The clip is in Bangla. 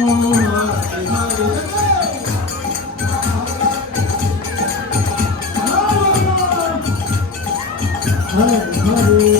Hare Hare